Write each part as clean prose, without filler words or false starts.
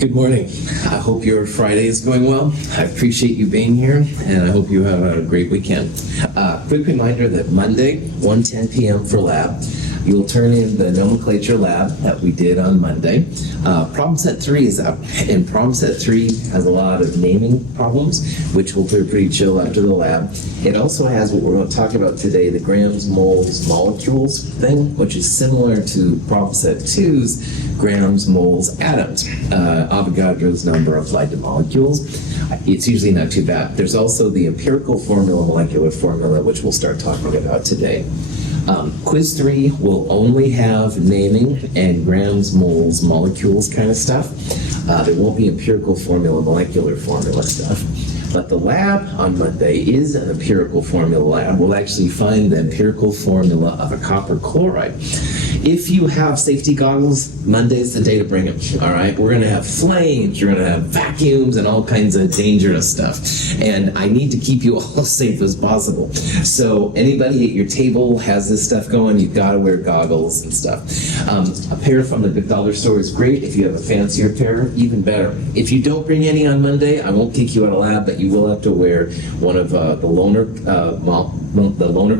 Good morning. I hope your Friday is going well. I appreciate you being here, and I hope you have a great weekend. Quick reminder that Monday, 1:10 p.m. for lab. You'll turn in the nomenclature lab that we did on Monday. Problem set 3 is up, and problem set 3 has a lot of naming problems, which will be pretty chill after the lab. It also has what we're going to talk about today, the grams, moles, molecules thing, which is similar to problem set 2's grams, moles, atoms. Avogadro's number applied to molecules. It's usually not too bad. There's also the empirical formula, molecular formula, which we'll start talking about today. Quiz 3 will only have naming and grams, moles, molecules kind of stuff. There won't be empirical formula, molecular formula stuff. But the lab on Monday is an empirical formula lab. We'll actually find the empirical formula of a copper chloride. If you have safety goggles, Monday's the day to bring them, all right? We're going to have flames, you're going to have vacuums, and all kinds of dangerous stuff. And I need to keep you all as safe as possible. So anybody at your table has this stuff going, you've got to wear goggles and stuff. A pair from the dollar store is great. If you have a fancier pair, even better. If you don't bring any on Monday, I won't kick you out of lab, but you will have to wear one of the loaner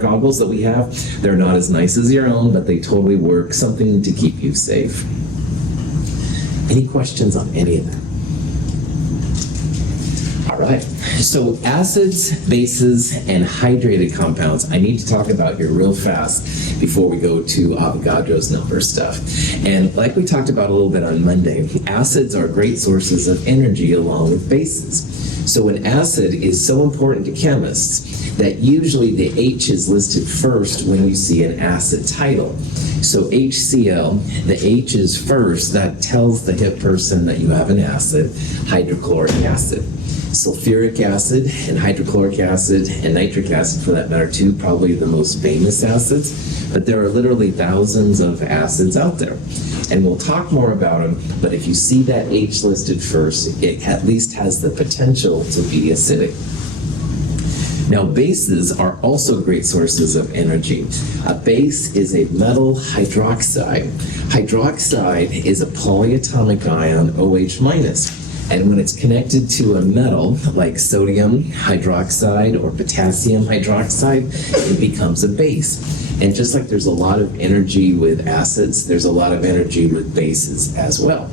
goggles that we have. They're not as nice as your own, but they totally work. Something to keep you safe. Any questions on any of that? All right. So acids, bases, and hydrated compounds. I need to talk about here real fast before we go to Avogadro's number stuff. And like we talked about a little bit on Monday, acids are great sources of energy along with bases. So an acid is so important to chemists that usually the H is listed first when you see an acid title. So HCl, the H is first. That tells the hip person that you have an acid, hydrochloric acid. Sulfuric acid and hydrochloric acid and nitric acid for that matter too, probably the most famous acids, but there are literally thousands of acids out there. And we'll talk more about them, but if you see that H listed first, it at least has the potential to be acidic. Now, bases are also great sources of energy. A base is a metal hydroxide. Hydroxide is a polyatomic ion, OH minus. And when it's connected to a metal like sodium hydroxide or potassium hydroxide, it becomes a base. And just like there's a lot of energy with acids, there's a lot of energy with bases as well.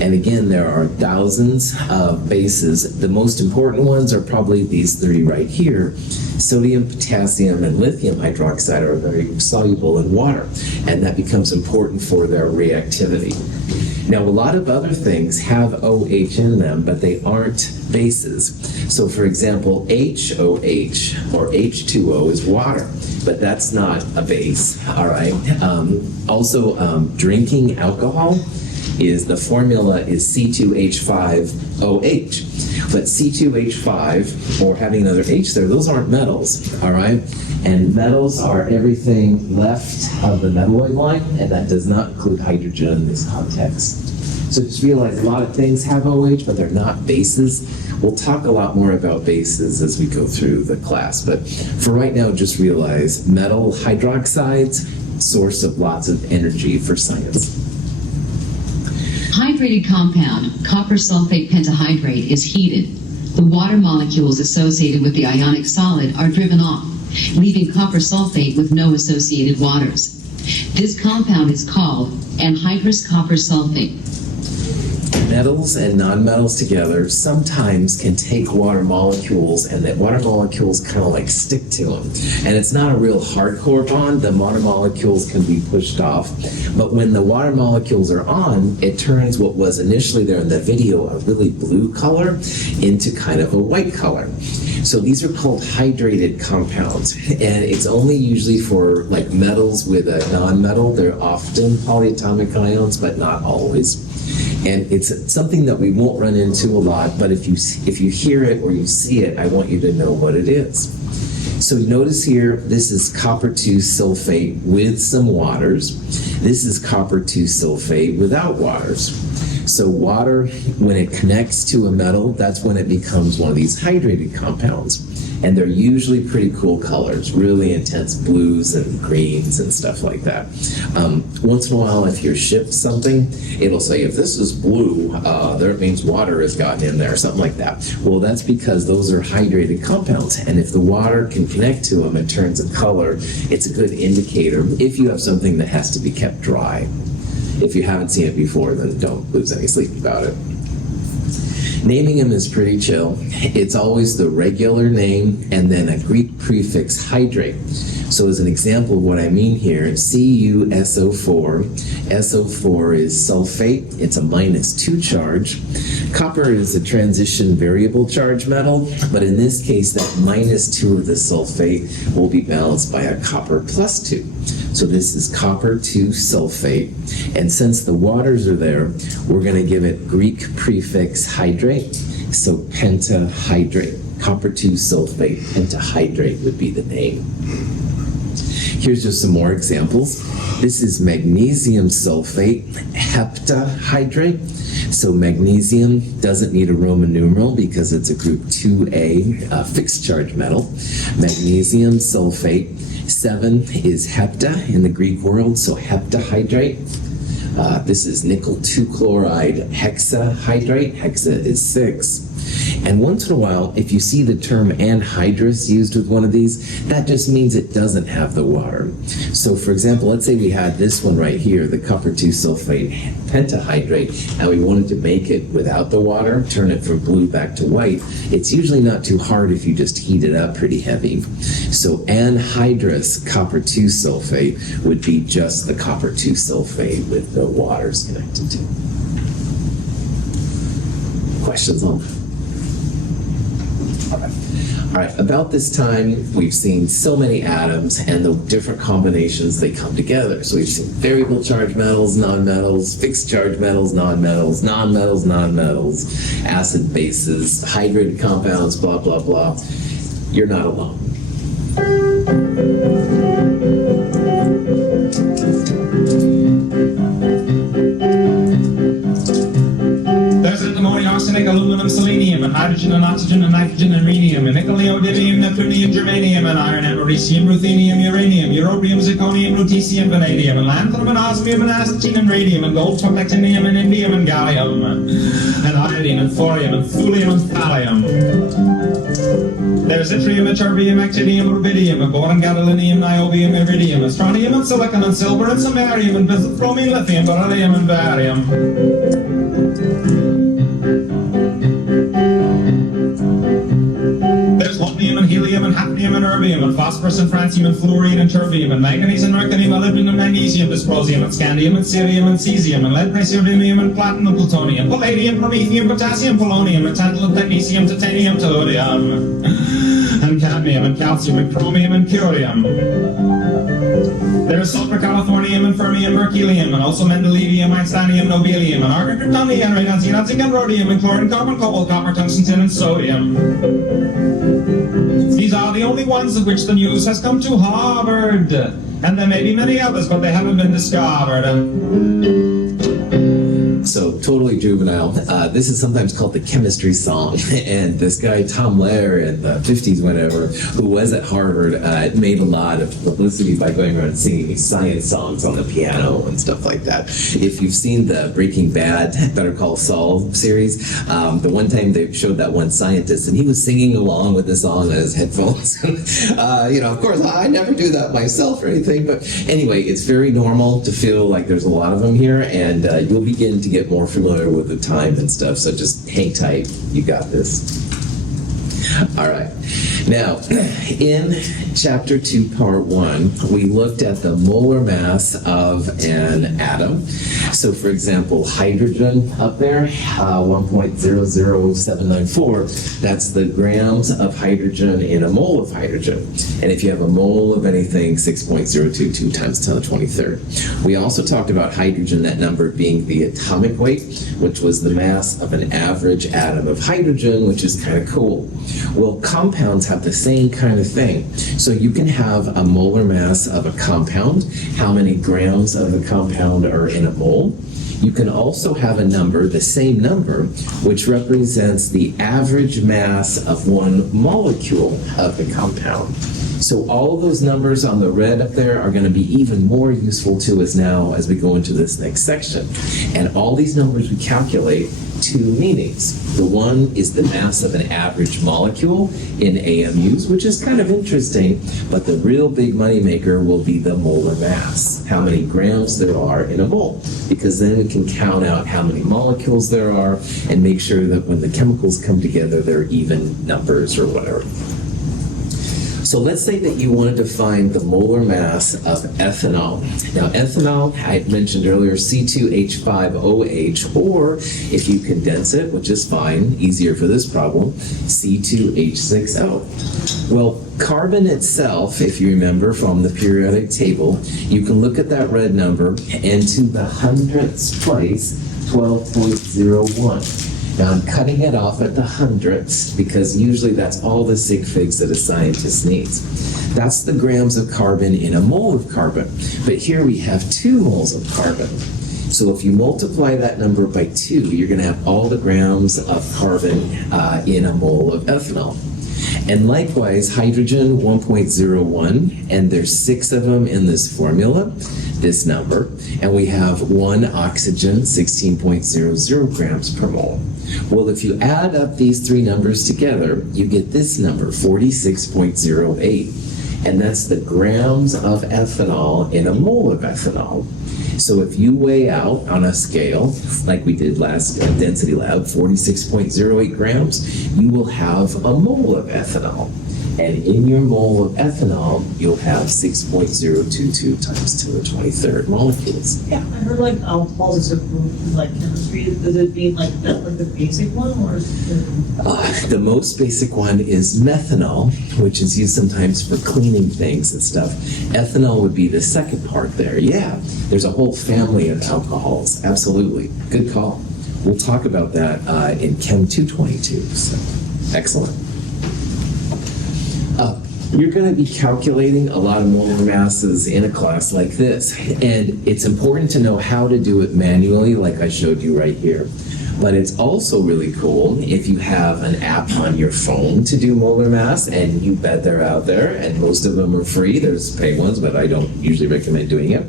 And again, there are thousands of bases. The most important ones are probably these 3 right here. Sodium, potassium, and lithium hydroxide are very soluble in water, and that becomes important for their reactivity. Now, a lot of other things have OH in them, but they aren't bases. So, for example, HOH or H2O is water, but that's not a base, all right? Drinking alcohol the formula is C2H5OH. But C2H5, or having another H there, those aren't metals, all right? And metals are everything left of the metalloid line, and that does not include hydrogen in this context. So just realize a lot of things have OH, but they're not bases. We'll talk a lot more about bases as we go through the class, but for right now, just realize metal hydroxides, source of lots of energy for science. Hydrated compound, copper sulfate pentahydrate, is heated. The water molecules associated with the ionic solid are driven off, leaving copper sulfate with no associated waters. This compound is called anhydrous copper sulfate. Metals and nonmetals together sometimes can take water molecules, and that water molecules kind of like stick to them. And it's not a real hardcore bond. The water molecules can be pushed off. But when the water molecules are on, it turns what was initially there in the video, a really blue color, into kind of a white color. So these are called hydrated compounds. And it's only usually for like metals with a nonmetal. They're often polyatomic ions, but not always. And it's something that we won't run into a lot, but if you hear it or you see it, I want you to know what it is. So notice here, this is copper 2 sulfate with some waters. This is copper 2 sulfate without waters. So water, when it connects to a metal, that's when it becomes one of these hydrated compounds. And they're usually pretty cool colors, really intense blues and greens and stuff like that. Once in a while, if you ship something, it'll say, if this is blue, there it means water has gotten in there, something like that. Well, that's because those are hydrated compounds, and if the water can connect to them, it turns a color. It's a good indicator if you have something that has to be kept dry. If you haven't seen it before, then don't lose any sleep about it. Naming them is pretty chill. It's always the regular name and then a Greek prefix hydrate. So as an example of what I mean here, CuSO4. SO4 is sulfate. It's a -2 charge. Copper is a transition variable charge metal, but in this case, that -2 of the sulfate will be balanced by a copper +2. So this is copper 2 sulfate. And since the waters are there, we're going to give it Greek prefix hydrate. So pentahydrate. Copper 2 sulfate, pentahydrate would be the name. Here's just some more examples. This is magnesium sulfate, heptahydrate. So magnesium doesn't need a Roman numeral because it's a group 2A fixed charge metal. Magnesium sulfate. 7 is hepta in the Greek world, so heptahydrate. This is nickel 2 chloride hexahydrate. Hexa is 6. And once in a while, if you see the term anhydrous used with one of these, that just means it doesn't have the water. So for example, let's say we had this one right here, the copper 2 sulfate pentahydrate, and we wanted to make it without the water, turn it from blue back to white. It's usually not too hard if you just heat it up pretty heavy. So anhydrous copper 2 sulfate would be just the copper 2 sulfate with the waters connected to it. Questions on that? All right, about this time, we've seen so many atoms and the different combinations they come together. So we've seen variable charge metals, nonmetals, fixed charge metals, nonmetals, nonmetals, nonmetals, acid bases, hydrated compounds, blah, blah, blah. You're not alone. Arsenic, aluminum, selenium, and hydrogen and oxygen and nitrogen and rhenium, and nickel, neodymium, neptunium, germanium, and iron, americium, ruthenium, uranium, europium, zirconium, lutetium, vanadium, and lanthanum, and osmium, and astatine, and radium, and gold, platinum, and indium, and gallium, and iodine, and thorium, and thulium, and thallium. There's yttrium, ytterbium, actinium, rubidium, and boron, gadolinium, niobium, iridium, and strontium, and silicon, and silver, and samarium, and bismuth, lithium, beryllium, and barium. There's holmium and helium and hafnium and erbium and phosphorus and francium and fluorine and terbium and manganese and mercury, molybdenum and magnesium, dysprosium and scandium and cerium and cesium and lead, praseodymium and platinum and plutonium, palladium, promethium, potassium, polonium, and tantalum, technetium, titanium, tellurium, and cadmium and calcium and chromium and curium. There's sulfur, californium, and fermium, berkelium, and also mendelevium, einsteinium, nobelium, and argon, kryptonium, radon, zinc, and rhodium, and chlorine, carbon, cobalt, copper, tungsten, tin, and sodium. These are the only ones of which the news has come to Harvard. And there may be many others, but they haven't been discovered. So totally juvenile. This is sometimes called the chemistry song. And this guy, Tom Lehrer, in the 50s, whenever, who was at Harvard, made a lot of publicity by going around singing these science songs on the piano and stuff like that. If you've seen the Breaking Bad, Better Call Saul series, the one time they showed that one scientist, and he was singing along with the song on his headphones. Of course, I never do that myself or anything, but anyway, it's very normal to feel like there's a lot of them here, and you'll begin to get more familiar with the time and stuff, so just hang tight. You got this. All right. Now, in Chapter 2, Part 1, we looked at the molar mass of an atom. So, for example, hydrogen up there, 1.00794, that's the grams of hydrogen in a mole of hydrogen. And if you have a mole of anything, 6.022 times 10 to the 23rd. We also talked about hydrogen, that number being the atomic weight, which was the mass of an average atom of hydrogen, which is kind of cool. Well, compounds have the same kind of thing. So you can have a molar mass of a compound, how many grams of a compound are in a mole. You can also have a number, the same number, which represents the average mass of one molecule of the compound. So all of those numbers on the red up there are going to be even more useful to us now as we go into this next section. And all these numbers we calculate two meanings. The one is the mass of an average molecule in AMUs, which is kind of interesting, but the real big moneymaker will be the molar mass, how many grams there are in a mole, because then we can count out how many molecules there are and make sure that when the chemicals come together, they're even numbers or whatever. So let's say that you wanted to find the molar mass of ethanol. Now ethanol, I mentioned earlier, C2H5OH, or if you condense it, which is fine, easier for this problem, C2H6O. Well, carbon itself, if you remember from the periodic table, you can look at that red number and to the hundredths place, 12.01. Now I'm cutting it off at the hundredths because usually that's all the sig figs that a scientist needs. That's the grams of carbon in a mole of carbon. But here we have 2 moles of carbon. So if you multiply that number by 2, you're going to have all the grams of carbon in a mole of ethanol. And likewise, hydrogen 1.01, and there's 6 of them in this formula, this number, and we have 1 oxygen, 16.00 grams per mole. Well, if you add up these 3 numbers together, you get this number, 46.08, and that's the grams of ethanol in a mole of ethanol. So if you weigh out on a scale, like we did last density lab, 46.08 grams, you will have a mole of ethanol. And in your mole of ethanol, you'll have 6.022 times 10 to the 23rd molecules. Yeah, I heard like alcohols is like chemistry. Does it mean like that, like the basic one, or is it... The most basic one is methanol, which is used sometimes for cleaning things and stuff. Ethanol would be the second part there. Yeah, there's a whole family of alcohols. Absolutely. Good call. We'll talk about that in Chem 222. So, excellent. You're going to be calculating a lot of molar masses in a class like this, and it's important to know how to do it manually, like I showed you right here. But it's also really cool if you have an app on your phone to do molar mass, and you bet they're out there, and most of them are free. There's paid ones, but I don't usually recommend doing it.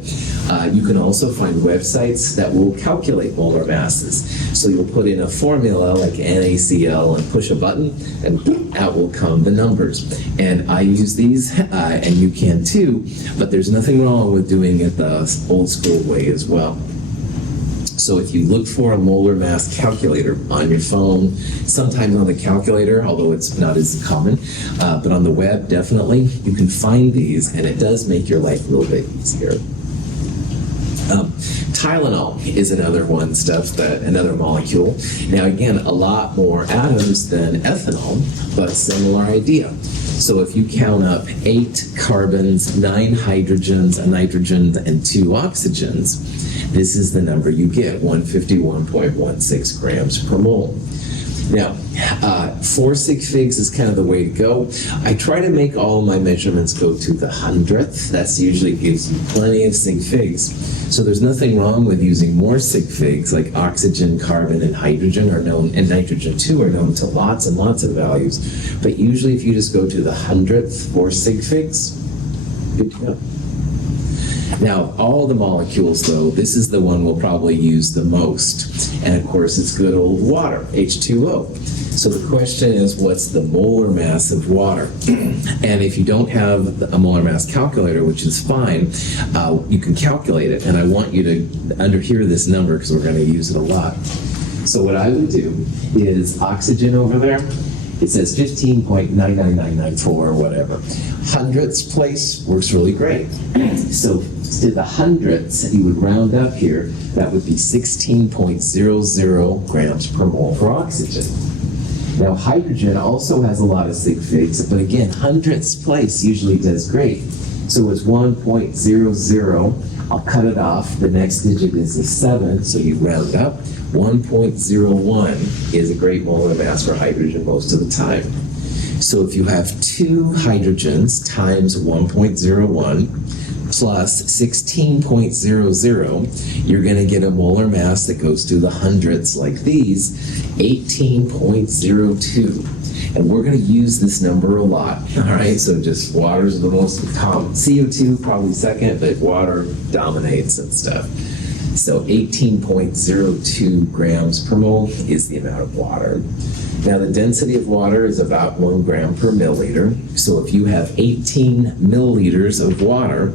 You can also find websites that will calculate molar masses. So you'll put in a formula like NaCl and push a button, and out will come the numbers. And I use these, and you can too, but there's nothing wrong with doing it the old school way as well. So if you look for a molar mass calculator on your phone, sometimes on the calculator, although it's not as common, but on the web, definitely, you can find these, and it does make your life a little bit easier. Tylenol is another another molecule. Now again, a lot more atoms than ethanol, but similar idea. So if you count up 8 carbons, 9 hydrogens, a nitrogen, and 2 oxygens, this is the number you get, 151.16 grams per mole. Now, 4 sig figs is kind of the way to go. I try to make all of my measurements go to the hundredth. That's usually gives you plenty of sig figs. So there's nothing wrong with using more sig figs, like oxygen, carbon, and hydrogen are known, and nitrogen too, are known to lots and lots of values. But usually if you just go to the hundredth for sig figs, good to go. Now, all the molecules, though, this is the one we'll probably use the most. And of course, it's good old water, H2O. So the question is, what's the molar mass of water? And if you don't have a molar mass calculator, which is fine, you can calculate it. And I want you to underhear this number because we're going to use it a lot. So what I would do is oxygen over there, it says 15.99994 or whatever. Hundredths place works really great. So to the hundredths, you would round up here, that would be 16.00 grams per mole for oxygen. Now hydrogen also has a lot of sig figs, but again, hundredths place usually does great. So it's 1.00, I'll cut it off, the next digit is a 7, so you round up. 1.01 is a great molar mass for hydrogen most of the time. So if you have 2 hydrogens times 1.01 plus 16.00, you're going to get a molar mass that goes through the hundreds like these, 18.02. And we're going to use this number a lot, all right? So just water is the most common. CO2 probably second, but water dominates and stuff. So 18.02 grams per mole is the amount of water. Now the density of water is about 1 gram per milliliter. So if you have 18 milliliters of water,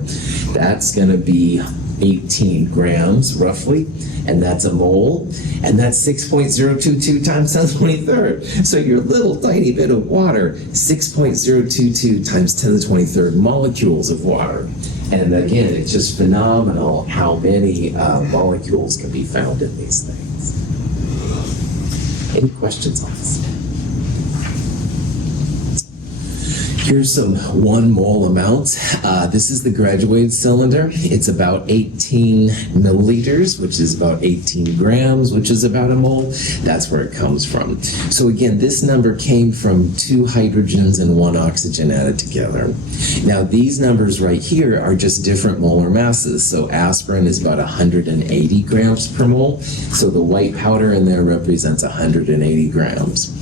that's going to be 18 grams roughly, and that's a mole, and that's 6.022 times 10 to the 23rd. So your little tiny bit of water, 6.022 times 10 to the 23rd molecules of water. And again, it's just phenomenal how many molecules can be found in these things. Any questions on this? Here's some 1 mole amounts. This is the graduated cylinder. It's about 18 milliliters, which is about 18 grams, which is about a mole. That's where it comes from. So again, this number came from 2 hydrogens and 1 oxygen added together. Now these numbers right here are just different molar masses. So aspirin is about 180 grams per mole. So the white powder in there represents 180 grams.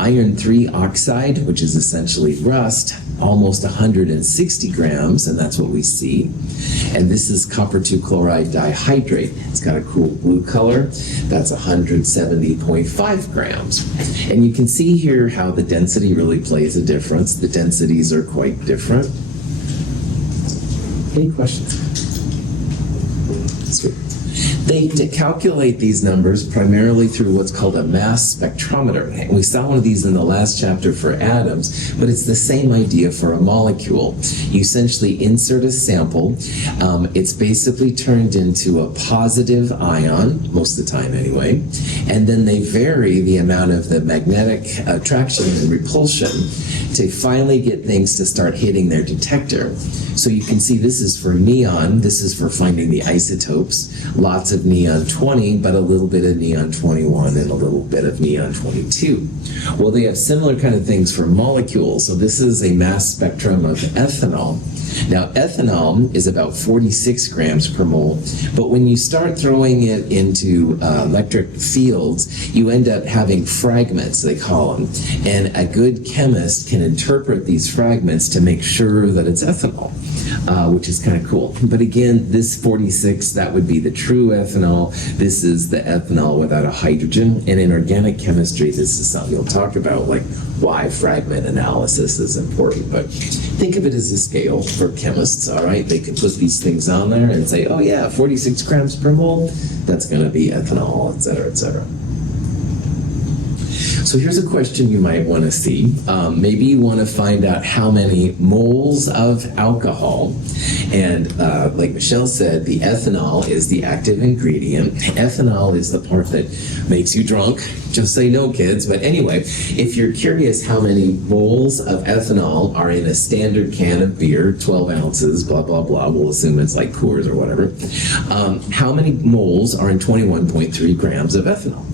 Iron 3 oxide, which is essentially rust, almost 160 grams, and that's what we see. And this is copper 2 chloride dihydrate. It's got a cool blue color. That's 170.5 grams. And you can see here how the density really plays a difference. The densities are quite different. Any questions? That's good. They calculate these numbers primarily through what's called a mass spectrometer. And we saw one of these in the last chapter for atoms, but it's the same idea for a molecule. You essentially insert a sample. It's basically turned into a positive ion, most of the time anyway, and then they vary the amount of the magnetic attraction and repulsion to finally get things to start hitting their detector. So you can see this is for neon. This is for finding the isotopes. Lots of neon 20, but a little bit of neon 21 and a little bit of neon 22. Well, they have similar kind of things for molecules. So this is a mass spectrum of ethanol. Now, ethanol is about 46 grams per mole, but when you start throwing it into electric fields, you end up having fragments, they call them. And a good chemist can interpret these fragments to make sure that it's ethanol, which is kind of cool. But again, this 46, that would be the true ethanol. This is the ethanol without a hydrogen. And in organic chemistry, this is something you'll talk about, like why fragment analysis is important. But think of it as a scale for chemists, all right? They could put these things on there and say, oh yeah, 46 grams per mole, that's going to be ethanol, et cetera, et cetera. So here's a question you might want to see. Maybe you want to find out how many moles of alcohol. And like Michelle said, the ethanol is the active ingredient. Ethanol is the part that makes you drunk. Just say no, kids. But anyway, if you're curious how many moles of ethanol are in a standard can of beer, 12 ounces, blah, blah, blah, we'll assume it's like Coors or whatever, how many moles are in 21.3 grams of ethanol?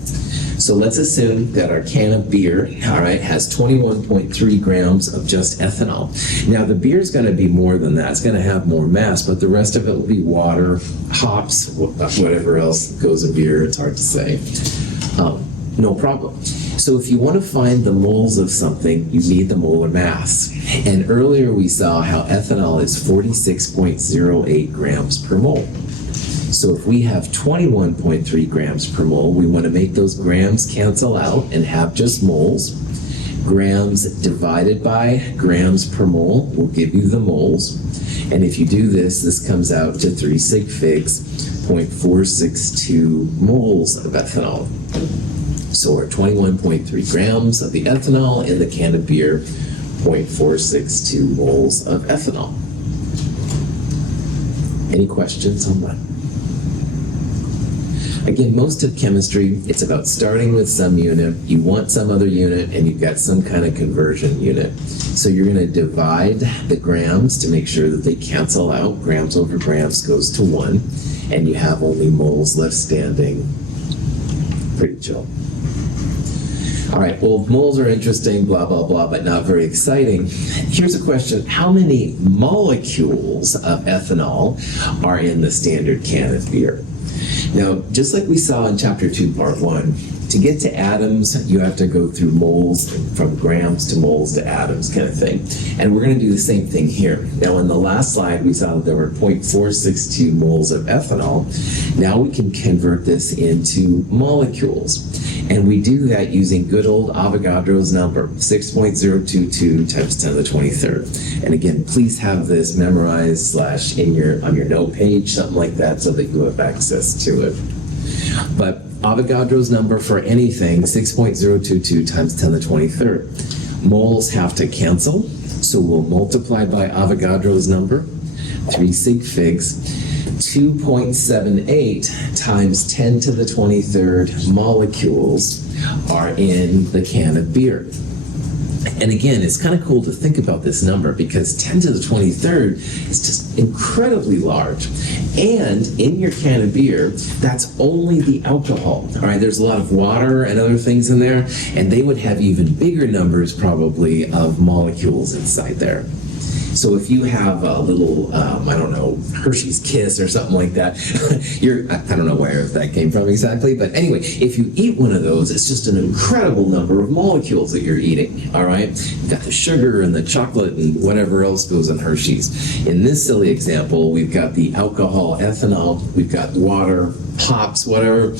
So let's assume that our can of beer, all right, has 21.3 grams of just ethanol. Now, the beer is going to be more than that. It's going to have more mass, but the rest of it will be water, hops, whatever else goes in beer. It's hard to say. No problem. So if you want to find the moles of something, you need the molar mass. And earlier we saw how ethanol is 46.08 grams per mole. So if we have 21.3 grams per mole, we want to make those grams cancel out and have just moles. Grams divided by grams per mole will give you the moles. And if you do this, this comes out to 3 sig figs, 0.462 moles of ethanol. So our 21.3 grams of the ethanol in the can of beer, 0.462 moles of ethanol. Any questions on that? Again, most of chemistry, it's about starting with some unit, you want some other unit, and you've got some kind of conversion unit. So you're going to divide the grams to make sure that they cancel out. Grams over grams goes to 1, and you have only moles left standing. Pretty chill. All right, well, moles are interesting, blah, blah, blah, but not very exciting. Here's a question. How many molecules of ethanol are in the standard can of beer? Now, just like we saw in Chapter 2, Part 1, to get to atoms, you have to go through moles, from grams to moles to atoms kind of thing. And we're going to do the same thing here. Now, in the last slide, we saw that there were 0.462 moles of ethanol. Now we can convert this into molecules. And we do that using good old Avogadro's number, 6.022 times 10 to the 23rd. And again, please have this memorized / on your note page, something like that, so that you have access to it. But Avogadro's number for anything, 6.022 times 10 to the 23rd. Moles have to cancel, so we'll multiply by Avogadro's number, 3 sig figs. 2.78 times 10 to the 23rd molecules are in the can of beer. And again, it's kind of cool to think about this number because 10 to the 23rd is just incredibly large. And in your can of beer, that's only the alcohol. All right, there's a lot of water and other things in there, and they would have even bigger numbers probably of molecules inside there. So if you have a little, I don't know, Hershey's Kiss or something like that, I don't know where that came from exactly, but anyway, if you eat one of those, it's just an incredible number of molecules that you're eating, all right? You've got the sugar and the chocolate and whatever else goes in Hershey's. In this silly example, we've got the alcohol, ethanol, we've got water, hops, whatever.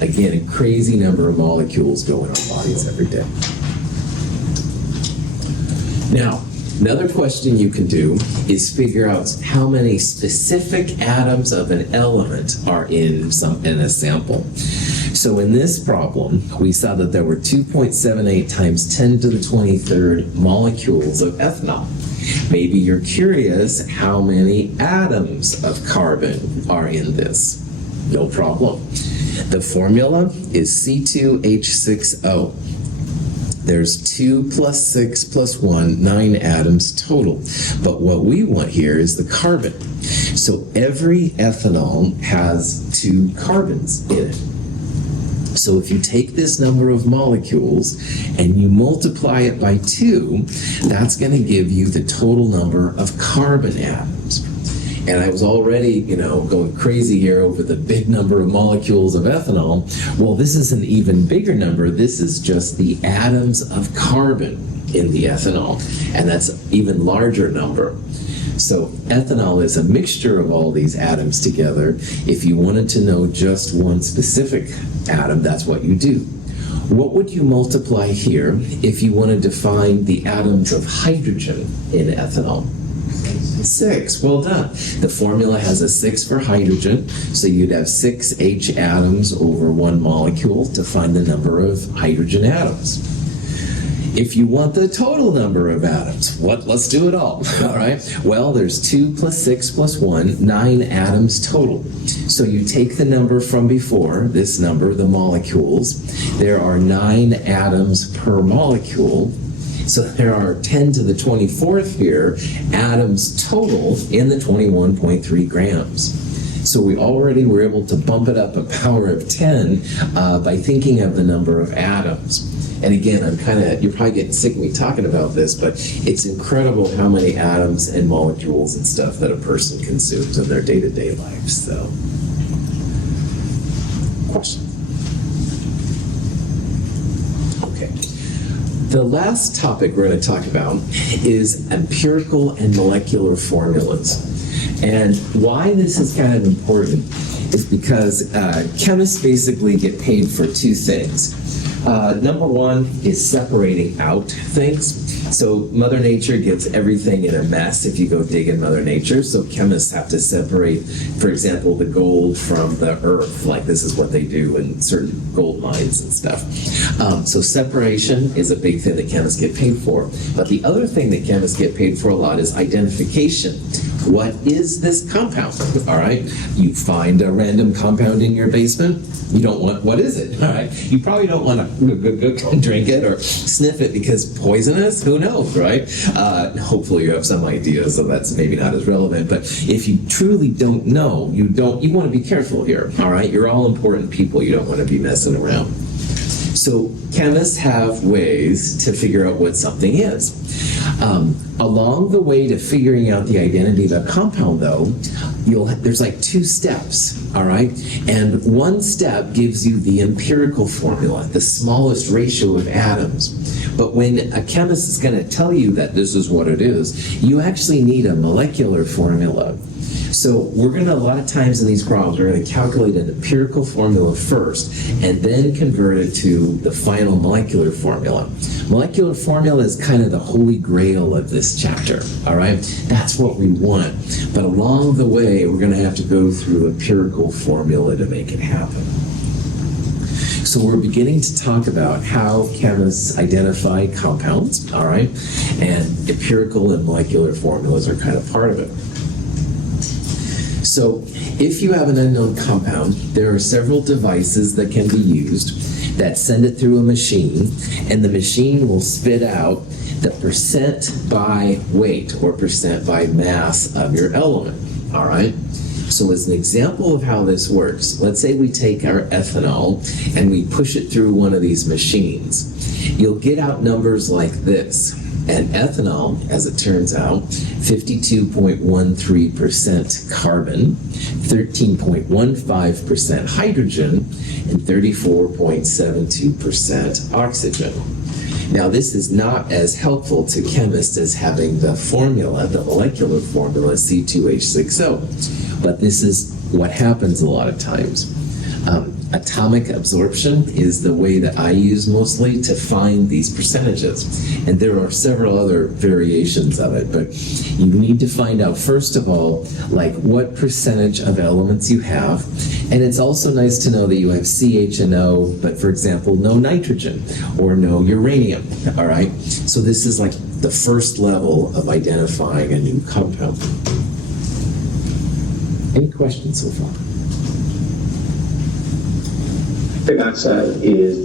Again, a crazy number of molecules go in our bodies every day. Now, another question you can do is figure out how many specific atoms of an element are in a sample. So in this problem, we saw that there were 2.78 times 10 to the 23rd molecules of ethanol. Maybe you're curious how many atoms of carbon are in this. No problem. The formula is C2H6O. There's 2 plus 6 plus 1, 9 atoms total. But what we want here is the carbon. So every ethanol has 2 carbons in it. So if you take this number of molecules and you multiply it by 2, that's going to give you the total number of carbon atoms. And I was already, going crazy here over the big number of molecules of ethanol. Well, this is an even bigger number. This is just the atoms of carbon in the ethanol. And that's an even larger number. So ethanol is a mixture of all these atoms together. If you wanted to know just one specific atom, that's what you do. What would you multiply here if you wanted to find the atoms of hydrogen in ethanol? 6. Well done. The formula has a 6 for hydrogen, so you'd have 6 H atoms over 1 molecule to find the number of hydrogen atoms. If you want the total number of atoms, let's do it all. All right? Well, there's 2 plus 6 plus 1, 9 atoms total. So you take the number from before, this number, the molecules. There are 9 atoms per molecule. So there are 10 to the 24th here atoms total in the 21.3 grams. So we already were able to bump it up a power of 10 by thinking of the number of atoms. And again, you're probably getting sick of me talking about this, but it's incredible how many atoms and molecules and stuff that a person consumes in their day-to-day life. So, question? Okay. The last topic we're going to talk about is empirical and molecular formulas. And why this is kind of important is because chemists basically get paid for 2 things. Number 1 is separating out things. So Mother Nature gets everything in a mess if you go dig in Mother Nature. So chemists have to separate, for example, the gold from the earth. Like this is what they do in certain gold mines and stuff. So separation is a big thing that chemists get paid for. But the other thing that chemists get paid for a lot is identification. What is this compound? All right. You find a random compound in your basement. You don't want, what is it? All right. You probably don't want to drink it or sniff it because poisonous. Who knows, right? Hopefully you have some idea, so that's maybe not as relevant. But if you truly don't know, you want to be careful here. All right. You're all important people. You don't want to be messing around. So chemists have ways to figure out what something is. Along the way to figuring out the identity of a compound, though, there's like 2 steps, all right? And one step gives you the empirical formula, the smallest ratio of atoms. But when a chemist is going to tell you that this is what it is, you actually need a molecular formula. So we're going to, a lot of times in these problems, we're going to calculate an empirical formula first and then convert it to the final molecular formula. Molecular formula is kind of the holy grail of this chapter, all right? That's what we want. But along the way, we're going to have to go through empirical formula to make it happen. So we're beginning to talk about how chemists identify compounds, all right? And empirical and molecular formulas are kind of part of it. So if you have an unknown compound, there are several devices that can be used that send it through a machine, and the machine will spit out the percent by weight or percent by mass of your element, all right? So as an example of how this works, let's say we take our ethanol and we push it through one of these machines. You'll get out numbers like this. And ethanol, as it turns out, 52.13% carbon, 13.15% hydrogen, and 34.72% oxygen. Now, this is not as helpful to chemists as having the formula, the molecular formula, C2H6O. But this is what happens a lot of times. Atomic absorption is the way that I use mostly to find these percentages. And there are several other variations of it, but you need to find out, first of all, like what percentage of elements you have. And it's also nice to know that you have CH and O, but for example, no nitrogen or no uranium, all right? So this is like the first level of identifying a new compound. Any questions so far? Nitric oxide is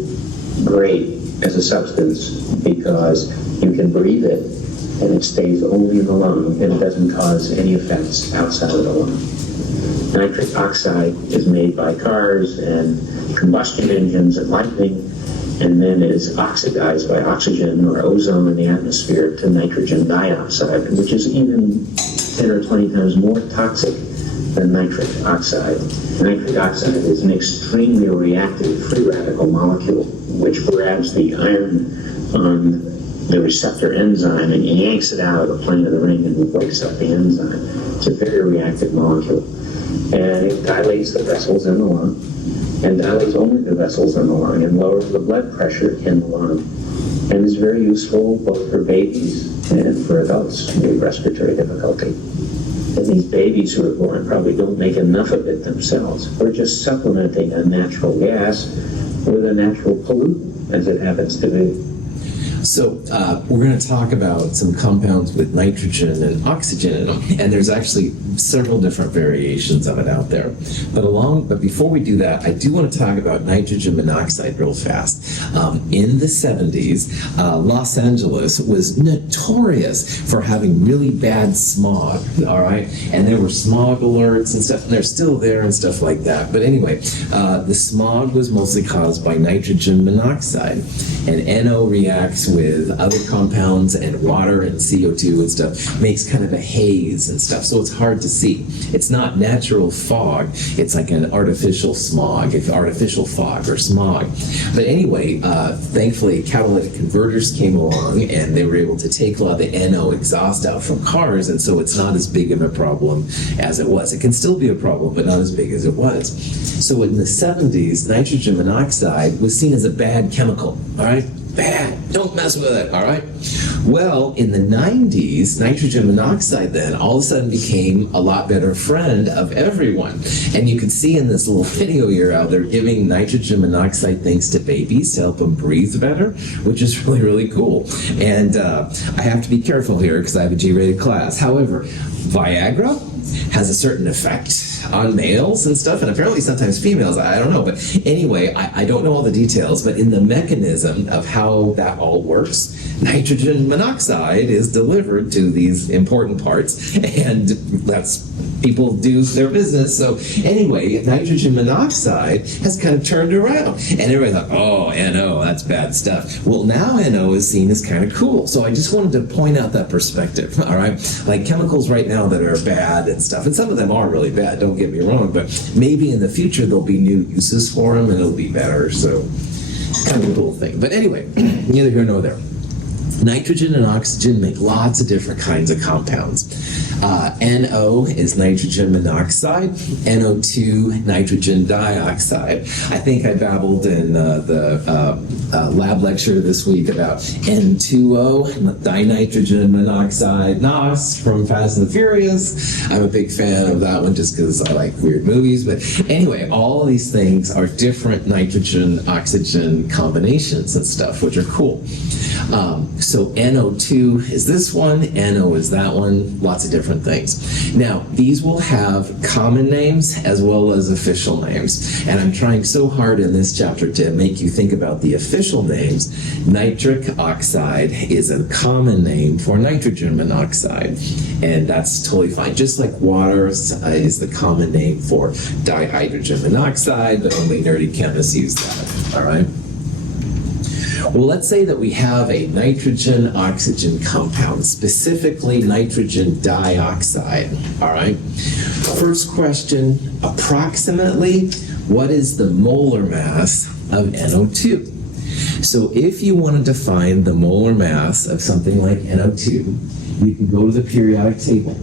great as a substance because you can breathe it and it stays only in the lung and it doesn't cause any effects outside of the lung. Nitric oxide is made by cars and combustion engines and lightning, and then it is oxidized by oxygen or ozone in the atmosphere to nitrogen dioxide, which is even 10 or 20 times more toxic than nitric oxide. Nitric oxide is an extremely reactive free radical molecule which grabs the iron on the receptor enzyme and yanks it out of the plane of the ring and breaks up the enzyme. It's a very reactive molecule. And it dilates the vessels in the lung and dilates only the vessels in the lung and lowers the blood pressure in the lung. And is very useful both for babies and for adults with respiratory difficulty. And these babies who are born probably don't make enough of it themselves. We're just supplementing a natural gas with a natural pollutant, as it happens to be. So we're going to talk about some compounds with nitrogen and oxygen in them, and there's actually several different variations of it out there. But before we do that, I do want to talk about nitrogen monoxide real fast. In the 70s, Los Angeles was notorious for having really bad smog, all right? And there were smog alerts and stuff, and they're still there and stuff like that. But anyway, the smog was mostly caused by nitrogen monoxide, and NO reacts with other compounds and water and CO2 and stuff, makes kind of a haze and stuff, so it's hard to see. It's not natural fog, it's like an artificial smog, artificial fog or smog. But anyway, thankfully catalytic converters came along and they were able to take a lot of the NO exhaust out from cars, and so it's not as big of a problem as it was. It can still be a problem, but not as big as it was. So in the 70s, nitrogen monoxide was seen as a bad chemical, all right? Bad, don't mess with it, all right? Well, in the 90s, nitrogen monoxide then all of a sudden became a lot better friend of everyone. And you can see in this little video here how they're giving nitrogen monoxide things to babies to help them breathe better, which is really, really cool. And I have to be careful here because I have a G-rated class. However, Viagra has a certain effect on males and stuff, and apparently sometimes females, I don't know. But anyway, I don't know all the details, but in the mechanism of how that all works, nitrogen monoxide is delivered to these important parts, and that's people do their business. So anyway, nitrogen monoxide has kind of turned around. And everybody thought, oh, NO, that's bad stuff. Well, now NO is seen as kind of cool. So I just wanted to point out that perspective, all right? Like chemicals right now that are bad and stuff, and some of them are really bad, don't get me wrong, but maybe in the future there'll be new uses for them and it'll be better. So kind of a cool thing. But anyway, neither here nor there. Nitrogen and oxygen make lots of different kinds of compounds. NO is nitrogen monoxide, NO2 nitrogen dioxide. I think I babbled in the lab lecture this week about N2O, dinitrogen monoxide, NOx from Fast and the Furious. I'm a big fan of that one just because I like weird movies. But anyway, all of these things are different nitrogen-oxygen combinations and stuff, which are cool. So NO2 is this one, NO is that one, lots of different things. Now, these will have common names as well as official names. And I'm trying so hard in this chapter to make you think about the official names. Nitric oxide is a common name for nitrogen monoxide. And that's totally fine. Just like water is the common name for dihydrogen monoxide, but only nerdy chemists use that, all right? Well, let's say that we have a nitrogen-oxygen compound, specifically nitrogen dioxide, all right? First question, approximately, what is the molar mass of NO2? So if you wanted to find the molar mass of something like NO2, you can go to the periodic table.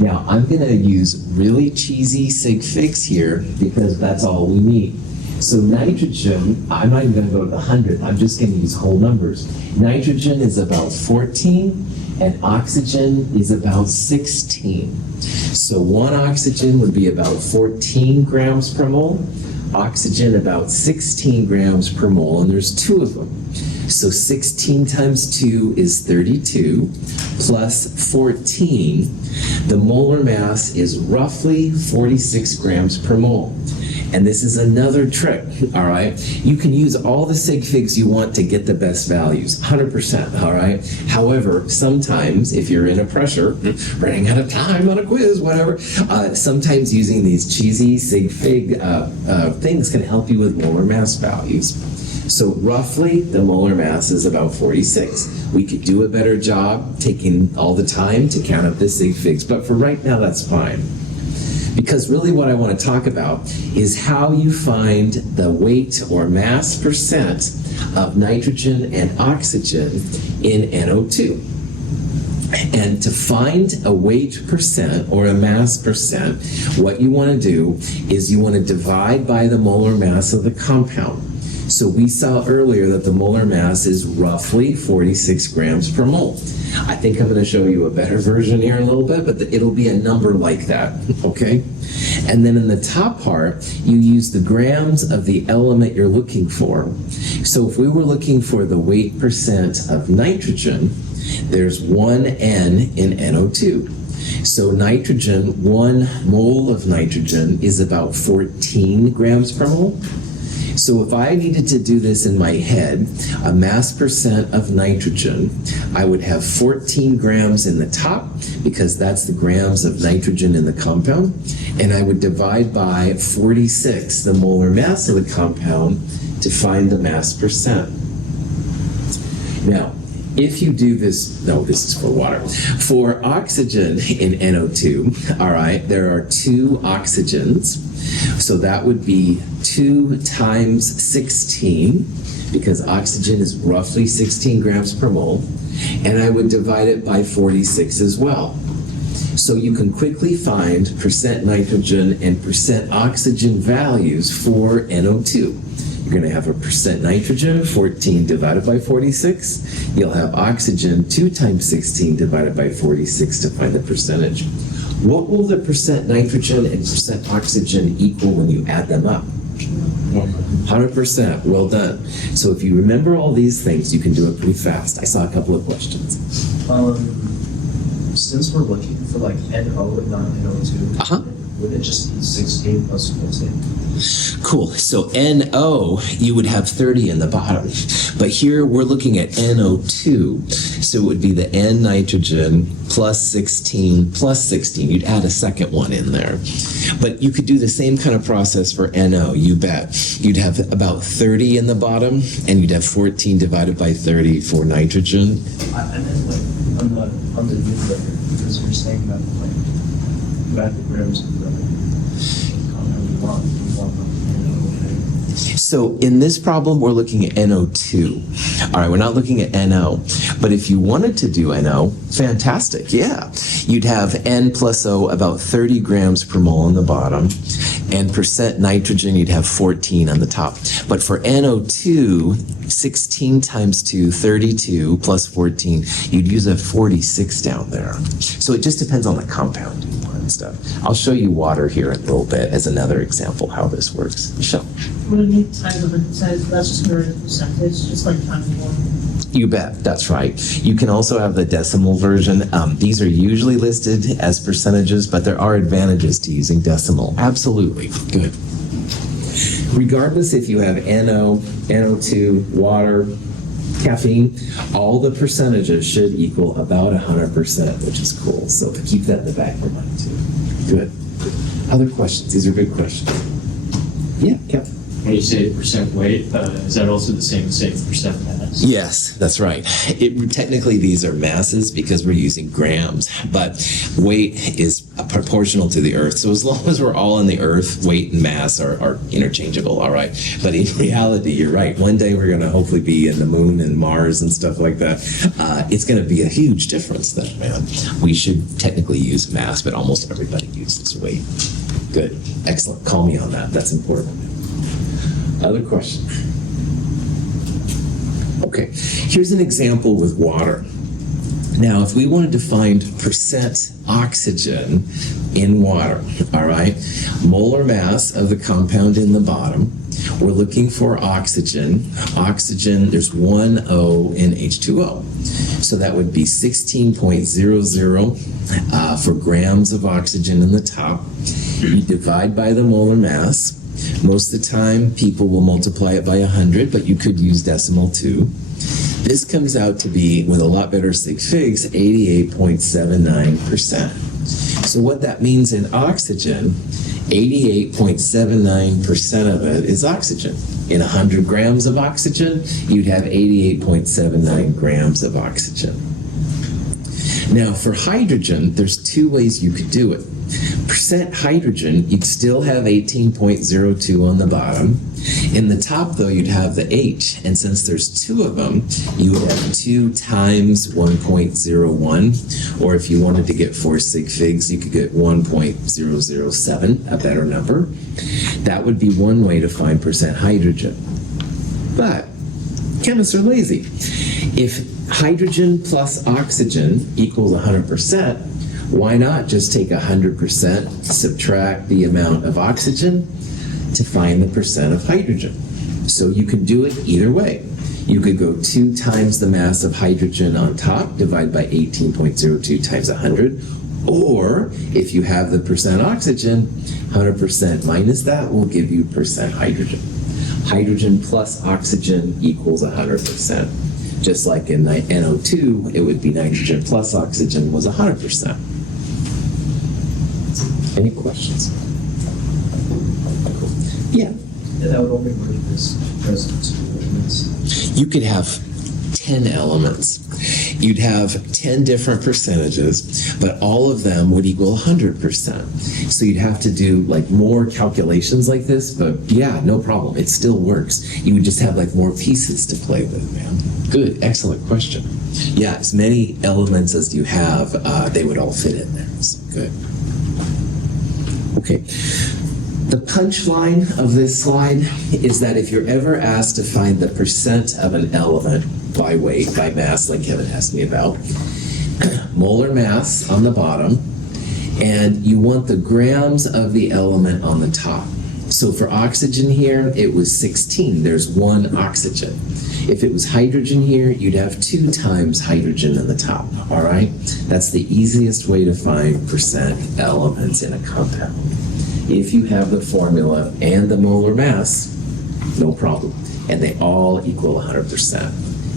Now, I'm going to use really cheesy sig figs here because that's all we need. So nitrogen, I'm not even going to go to the 100th, I'm just going to use whole numbers. Nitrogen is about 14 and oxygen is about 16. So one oxygen would be about 14 grams per mole, oxygen about 16 grams per mole, and there's two of them. So 16 times 2 is 32, plus 14. The molar mass is roughly 46 grams per mole. And this is another trick, all right? You can use all the sig figs you want to get the best values, 100%, all right? However, sometimes, if you're in a pressure, running out of time on a quiz, whatever, sometimes using these cheesy sig fig things can help you with molar mass values. So roughly, the molar mass is about 46. We could do a better job taking all the time to count up the sig figs, but for right now, that's fine. Because really what I want to talk about is how you find the weight or mass percent of nitrogen and oxygen in NO2. And to find a weight percent or a mass percent, what you want to do is you want to divide by the molar mass of the compound. So we saw earlier that the molar mass is roughly 46 grams per mole. I think I'm going to show you a better version here in a little bit, but it'll be a number like that, okay? And then in the top part, you use the grams of the element you're looking for. So if we were looking for the weight percent of nitrogen, there's 1 N in NO2. So nitrogen, 1 mole of nitrogen is about 14 grams per mole. So if I needed to do this in my head, a mass percent of nitrogen, I would have 14 grams in the top because that's the grams of nitrogen in the compound, and I would divide by 46, the molar mass of the compound, to find the mass percent. Now, if you do this, no, this is for water. For oxygen in NO2, all right, there are 2 oxygens. So that would be 2 times 16, because oxygen is roughly 16 grams per mole, and I would divide it by 46 as well. So you can quickly find percent nitrogen and percent oxygen values for NO2. You're going to have a percent nitrogen, 14 divided by 46. You'll have oxygen, 2 times 16 divided by 46 to find the percentage. What will the percent nitrogen and percent oxygen equal when you add them up? 100%. Well done. So if you remember all these things, you can do it pretty fast. I saw a couple of questions. Since we're looking for like NO and non-NO2, would it just be 16 plus 14? Cool. So NO, you would have 30 in the bottom. But here we're looking at NO2. So it would be the N nitrogen plus 16 plus 16. You'd add a second one in there. But you could do the same kind of process for NO, you bet. You'd have about 30 in the bottom, and you'd have 14 divided by 30 for nitrogen. I meant like on the numerator, because you're saying that like you add the grams of the compound you want the So in this problem, we're looking at NO2. All right, we're not looking at NO. But if you wanted to do NO, fantastic, yeah. You'd have N plus O about 30 grams per mole on the bottom, and percent nitrogen, you'd have 14 on the top. But for NO2, 16 times 2, 32, plus 14, you'd use a 46 down there. So it just depends on the compound you want and stuff. I'll show you water here in a little bit as another example how this works. Michelle. What do you mean times of the percentage? That's just converted to percentage, just like times one. You bet, that's right. You can also have the decimal version. These are usually listed as percentages, but there are advantages to using decimal. Absolutely, good. Regardless if you have NO, NO2, water, caffeine, all the percentages should equal about 100%, which is cool. So keep that in the back of your mind too. Good. Other questions? These are good questions. Yeah, Kevin. When you say percent weight, is that also the same percent mass? Yes, that's right. Technically, these are masses because we're using grams, but weight is proportional to the Earth. So as long as we're all in the Earth, weight and mass are interchangeable, all right? But in reality, you're right. One day we're going to hopefully be in the moon and Mars and stuff like that. It's going to be a huge difference then, man. We should technically use mass, but almost everybody uses weight. Good. Excellent. Call me on that. That's important. Other question? Okay, here's an example with water. Now, if we wanted to find percent oxygen in water, all right, molar mass of the compound in the bottom, we're looking for oxygen. Oxygen, there's one O in H2O. So that would be 16.00 for grams of oxygen in the top. You divide by the molar mass. Most of the time, people will multiply it by 100, but you could use decimal too. This comes out to be, with a lot better sig figs, 88.79%. So what that means in oxygen, 88.79% of it is oxygen. In 100 grams of oxygen, you'd have 88.79 grams of oxygen. Now, for hydrogen, there's two ways you could do it. Percent hydrogen, you'd still have 18.02 on the bottom. In the top, though, you'd have the H, and since there's two of them, you would have 2 times 1.01, or if you wanted to get 4 sig figs, you could get 1.007, a better number. That would be one way to find percent hydrogen. But chemists are lazy. If hydrogen plus oxygen equals 100%, why not just take 100%, subtract the amount of oxygen to find the percent of hydrogen? So you can do it either way. You could go 2 times the mass of hydrogen on top, divide by 18.02 times 100, or if you have the percent oxygen, 100% minus that will give you percent hydrogen. Hydrogen plus oxygen equals 100%. Just like in NO2, it would be nitrogen plus oxygen was 100%. Any questions? Yeah. And that would only bring this present to elements. You could have 10 elements. You'd have 10 different percentages, but all of them would equal 100%. So you'd have to do like more calculations like this, but yeah, no problem. It still works. You would just have like more pieces to play with, man. Good, excellent question. Yeah, as many elements as you have, they would all fit in there. So good. Okay. The punchline of this slide is that if you're ever asked to find the percent of an element by weight, by mass, like Kevin asked me about, molar mass on the bottom, and you want the grams of the element on the top. So for oxygen here, it was 16. There's 1 oxygen. If it was hydrogen here, you'd have 2 times hydrogen in the top, all right? That's the easiest way to find percent elements in a compound. if you have the formula and the molar mass, no problem. And they all equal 100%.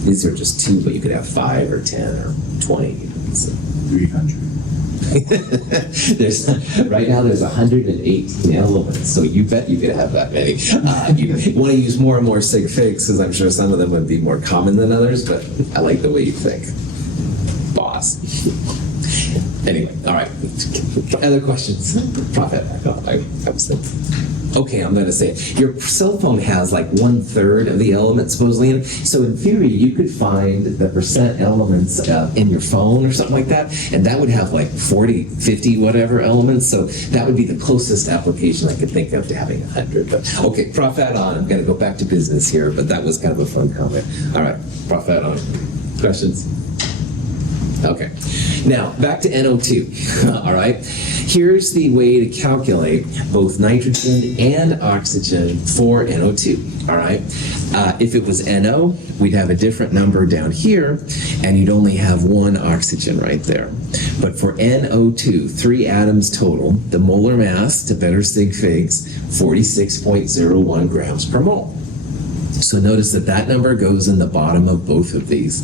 These are just two, but you could have 5 or 10 or 20. So 300. right now there's 118 elements, so you bet you could have that many. You want to use more and more sig figs, because I'm sure some of them would be more common than others, but I like the way you think. Boss. Anyway, all right. Other questions? Prophet, I was thinking. Okay, I'm going to say it. Your cell phone has like 1/3 of the elements supposedly in it. So in theory, you could find the percent elements in your phone or something like that, and that would have like 40, 50, whatever elements. So that would be the closest application I could think of to having 100. But okay, Prophet on. I'm going to go back to business here, but that was kind of a fun comment. All right, Prophet on. Questions? Okay. Now, back to NO2, all right? Here's the way to calculate both nitrogen and oxygen for NO2, all right? If it was NO, we'd have a different number down here, and you'd only have one oxygen right there. But for NO2, 3 atoms total, the molar mass, to better sig figs, 46.01 grams per mole. So notice that that number goes in the bottom of both of these.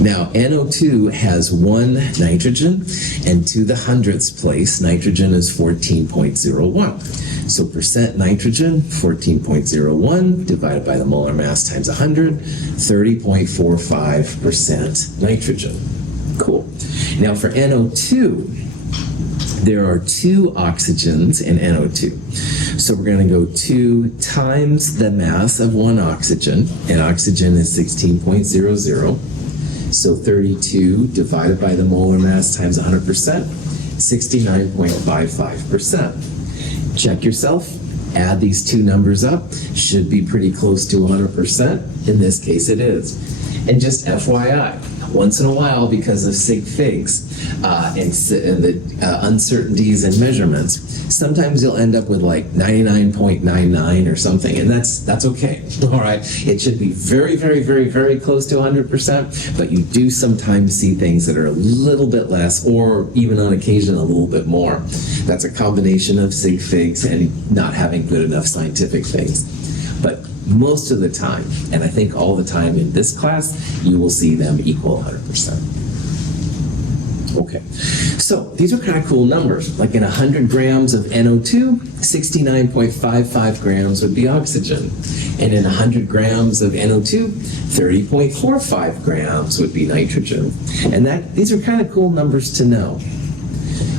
Now, NO2 has 1 nitrogen, and to the hundredths place, nitrogen is 14.01. So percent nitrogen, 14.01, divided by the molar mass times 100, 30.45% nitrogen. Cool. Now for NO2, there are 2 oxygens in NO2. So we're going to go 2 times the mass of 1 oxygen, and oxygen is 16.00. So 32 divided by the molar mass times 100%, 69.55%. Check yourself. Add these two numbers up. Should be pretty close to 100%. In this case, it is. And just FYI, once in a while, because of sig figs and the uncertainties in measurements, sometimes you'll end up with like 99.99 or something, and that's okay. All right, it should be very, very, very, very close to 100%, but you do sometimes see things that are a little bit less, or even on occasion a little bit more. That's a combination of sig figs and not having good enough scientific things. But most of the time, and I think all the time in this class, you will see them equal 100%. Okay, so these are kind of cool numbers. Like in 100 grams of NO2, 69.55 grams would be oxygen. And in 100 grams of NO2, 30.45 grams would be nitrogen. And these are kind of cool numbers to know.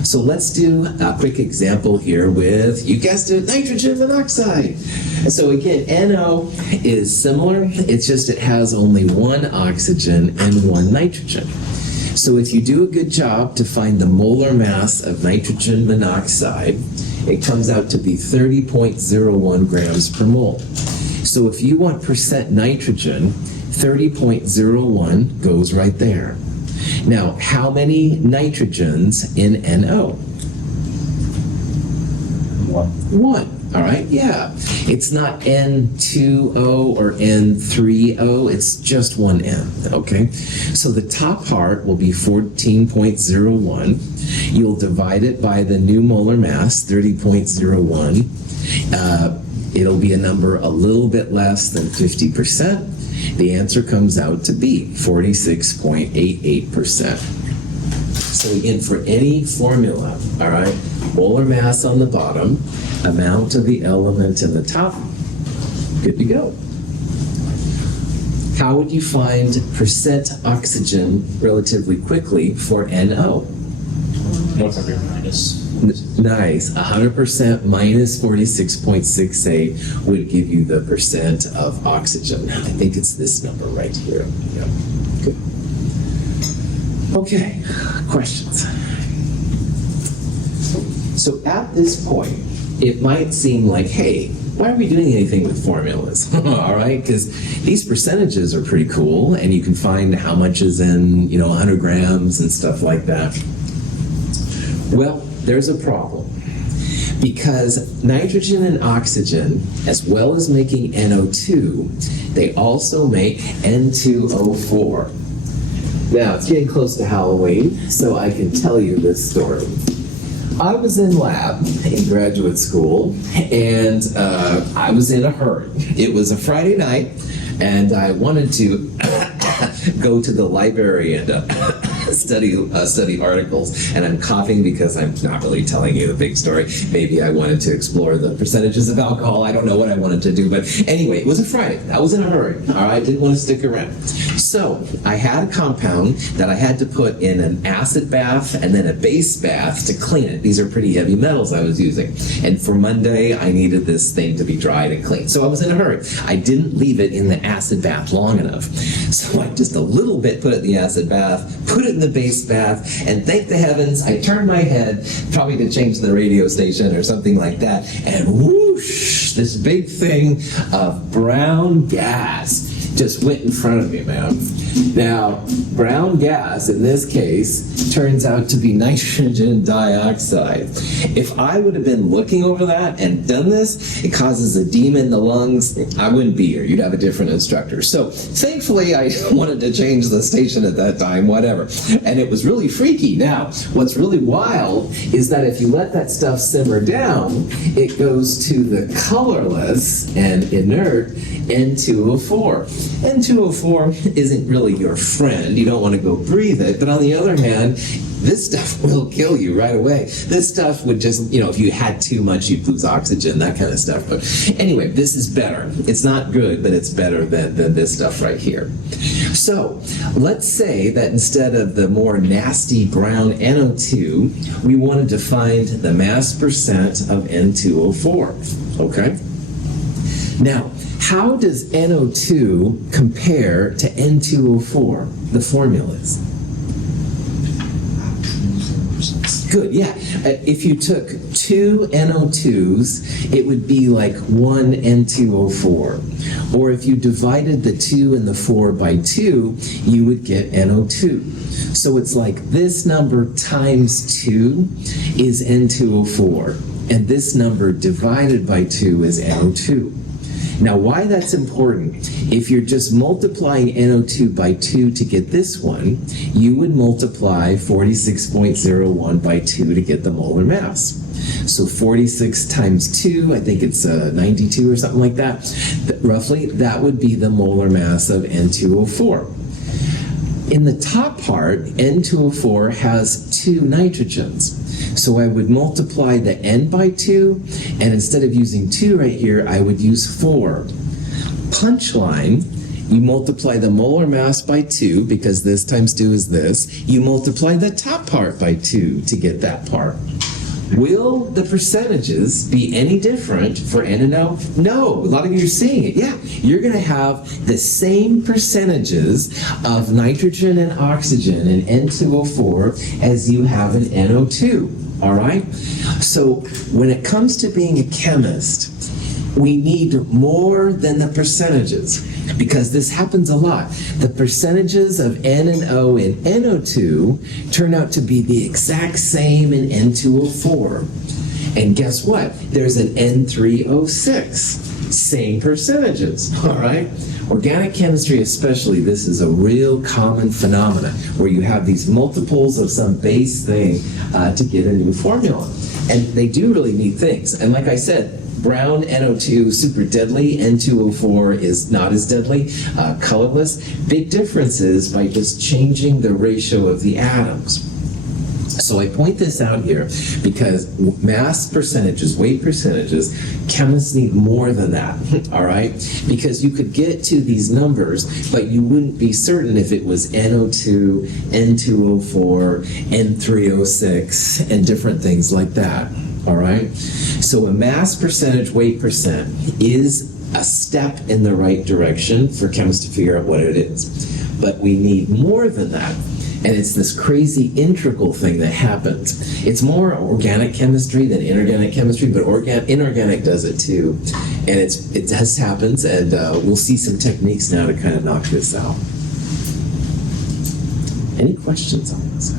So let's do a quick example here with, you guessed it, nitrogen monoxide. So again, NO is similar, it's just it has only 1 oxygen and 1 nitrogen. So if you do a good job to find the molar mass of nitrogen monoxide, it comes out to be 30.01 grams per mole. So if you want percent nitrogen, 30.01 goes right there. Now, how many nitrogens in NO? 1. All right, yeah. It's not N2O or N3O, it's just 1 N, okay? So the top part will be 14.01. You'll divide it by the new molar mass, 30.01. It'll be a number a little bit less than 50%. The answer comes out to be 46.88%. So again, for any formula, all right, molar mass on the bottom, amount of the element in the top, good to go. How would you find percent oxygen relatively quickly for NO? Whatever minus. Nice. 100% minus 46.68 would give you the percent of oxygen. I think it's this number right here. Yeah. Good. Okay. Questions? So at this point, it might seem like, hey, why are we doing anything with formulas? All right, because these percentages are pretty cool, and you can find how much is in, 100 grams and stuff like that. Well, there's a problem. Because nitrogen and oxygen, as well as making NO2, they also make N2O4. Now, it's getting close to Halloween, so I can tell you this story. I was in lab in graduate school, and I was in a hurry. It was a Friday night, and I wanted to go to the library and study articles. And I'm coughing because I'm not really telling you the big story. Maybe I wanted to explore the percentages of alcohol. I don't know what I wanted to do, but anyway, it was a Friday. I was in a hurry. All right, didn't want to stick around. So I had a compound that I had to put in an acid bath and then a base bath to clean it. These are pretty heavy metals I was using. And for Monday, I needed this thing to be dried and clean. So I was in a hurry. I didn't leave it in the acid bath long enough. So I just a little bit put it in the acid bath, put it in the base bath, and thank the heavens, I turned my head, probably to change the radio station or something like that, and whoosh, this big thing of brown gas just went in front of me, man. Now, brown gas, in this case, turns out to be nitrogen dioxide. If I would have been looking over that and done this, it causes edema in the lungs, I wouldn't be here. You'd have a different instructor. So, thankfully, I wanted to change the station at that time, whatever. And it was really freaky. Now, what's really wild is that if you let that stuff simmer down, it goes to the colorless and inert N2O4. N2O4 isn't really your friend. You don't want to go breathe it. But on the other hand, this stuff will kill you right away. This stuff would just, if you had too much, you'd lose oxygen, that kind of stuff. But anyway, this is better. It's not good, but it's better than this stuff right here. So let's say that instead of the more nasty brown NO2, we wanted to find the mass percent of N2O4. Okay? Now, how does NO2 compare to N2O4? The formulas. Good, yeah. If you took two NO2s, it would be like one N2O4. Or if you divided the 2 and the 4 by 2, you would get NO2. So it's like this number times 2 is N2O4. And this number divided by 2 is NO2. Now, why that's important, if you're just multiplying NO2 by 2 to get this one, you would multiply 46.01 by 2 to get the molar mass. So 46 times 2, I think it's 92 or something like that. Roughly, that would be the molar mass of N2O4. In the top part, N2O4 has 2 nitrogens. So I would multiply the N by 2, and instead of using 2 right here, I would use 4. Punchline, you multiply the molar mass by 2, because this times 2 is this. You multiply the top part by 2 to get that part. Will the percentages be any different for N and O? No. A lot of you are seeing it. Yeah. You're going to have the same percentages of nitrogen and oxygen in N2O4 as you have in NO2. All right? So when it comes to being a chemist, we need more than the percentages, because this happens a lot. The percentages of N and O in NO2 turn out to be the exact same in N2O4. And guess what? There's an N3O6. Same percentages, all right? Organic chemistry especially, this is a real common phenomenon where you have these multiples of some base thing to get a new formula. And they do really neat things. And like I said, brown NO2, super deadly. N2O4 is not as deadly, colorless. Big differences by just changing the ratio of the atoms. So I point this out here because mass percentages, weight percentages, chemists need more than that, all right? Because you could get to these numbers, but you wouldn't be certain if it was NO2, N2O4, N3O6, and different things like that. All right? So a mass percentage, weight percent is a step in the right direction for chemists to figure out what it is. But we need more than that. And it's this crazy integral thing that happens. It's more organic chemistry than inorganic chemistry, but inorganic does it too. And it just happens, and we'll see some techniques now to kind of knock this out. Any questions on this?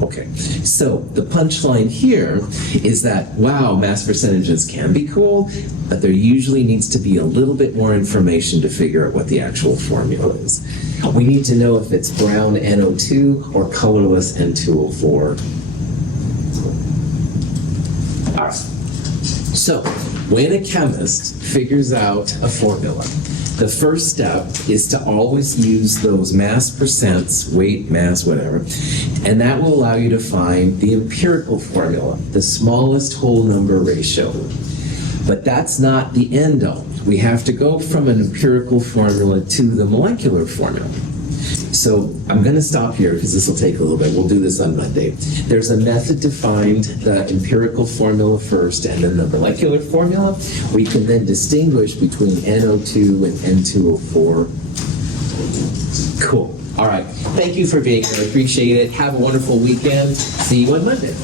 Okay, so the punchline here is that, wow, mass percentages can be cool, but there usually needs to be a little bit more information to figure out what the actual formula is. We need to know if it's brown NO2 or colorless N2O4. So, when a chemist figures out a formula, the first step is to always use those mass percents, weight, mass, whatever, and that will allow you to find the empirical formula, the smallest whole number ratio. But that's not the end all. We have to go from an empirical formula to the molecular formula. So I'm going to stop here because this will take a little bit. We'll do this on Monday. There's a method to find the empirical formula first and then the molecular formula. We can then distinguish between NO2 and N2O4. Cool. All right. Thank you for being here. I appreciate it. Have a wonderful weekend. See you on Monday.